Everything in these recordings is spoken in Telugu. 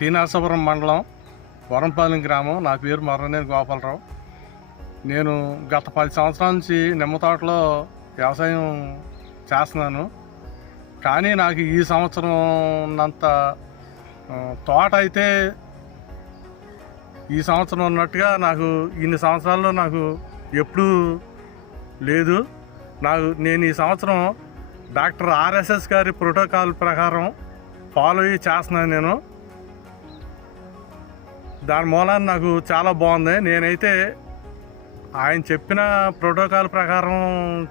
శ్రీనివాసపురం మండలం వరంపాలెం గ్రామం. నా పేరు మర్రనేని గోపాలరావు. నేను గత పది సంవత్సరాల నుంచి నిమ్మ తోటలో వ్యవసాయం చేస్తున్నాను. కానీ నాకు ఈ సంవత్సరం ఉన్నంత తోట అయితే ఈ సంవత్సరం ఉన్నట్టుగా నాకు ఇన్ని సంవత్సరాల్లో నాకు ఎప్పుడూ లేదు. నాకు నేను ఈ సంవత్సరం డాక్టర్ ఆర్ఎస్ఎస్ గారి ప్రోటోకాల్ ప్రకారం ఫాలో అయ్యి చేస్తున్నాను నేను. దాని మూలాన నాకు చాలా బాగుంది. నేనైతే ఆయన చెప్పిన ప్రోటోకాల్ ప్రకారం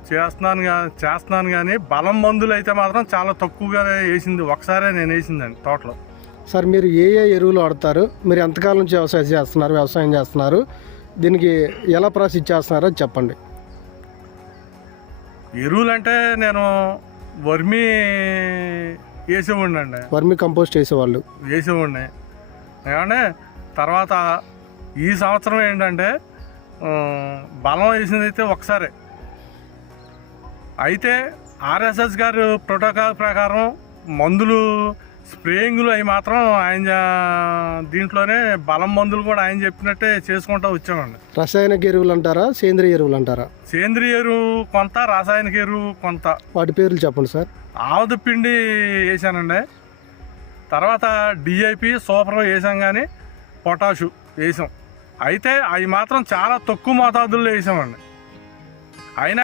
చేస్తున్నాను చేస్తున్నాను కానీ బలం మందులు అయితే మాత్రం చాలా తక్కువగా వేసింది. ఒకసారే నేను వేసిందండి తోటలో సార్ మీరు ఏ ఏ ఎరువులు వాడతారు? మీరు ఎంతకాలం నుంచి వ్యవసాయం చేస్తున్నారు? వ్యవసాయం చేస్తున్నారు. దీనికి ఎలా ప్రాసెస్ చేస్తున్నారో చెప్పండి. ఎరువులు అంటే నేను వర్మీ వేసేవాడిని అండి వర్మి కంపోస్ట్ చేసేవాళ్ళు వేసేవాడిని. ఏమంటే తర్వాత ఈ సంవత్సరం ఏంటంటే బలం వేసింది అయితే ఒకసారి. అయితే ఆర్ఎస్ఎస్ గారు ప్రోటోకాల్ ప్రకారం మందులు స్ప్రేయింగ్లు అవి మాత్రం ఆయన దీంట్లోనే బలం మందులు కూడా ఆయన చెప్పినట్టే చేసుకుంటూ వచ్చామండి. రసాయనిక ఎరువులు అంటారా సేంద్రియ ఎరువులు అంటారా? సేంద్రియ ఎరువు కొంత రాసాయనిక ఎరువు కొంత. వాటి పేర్లు చెప్పండి సార్. ఆవద పిండి వేసానండి. తర్వాత డిఐపి సూపర్ వేసాం కానీ పొటాషు వేసాం. అయితే అవి మాత్రం చాలా తక్కువ మోతాదుల్లో వేసామండి. అయినా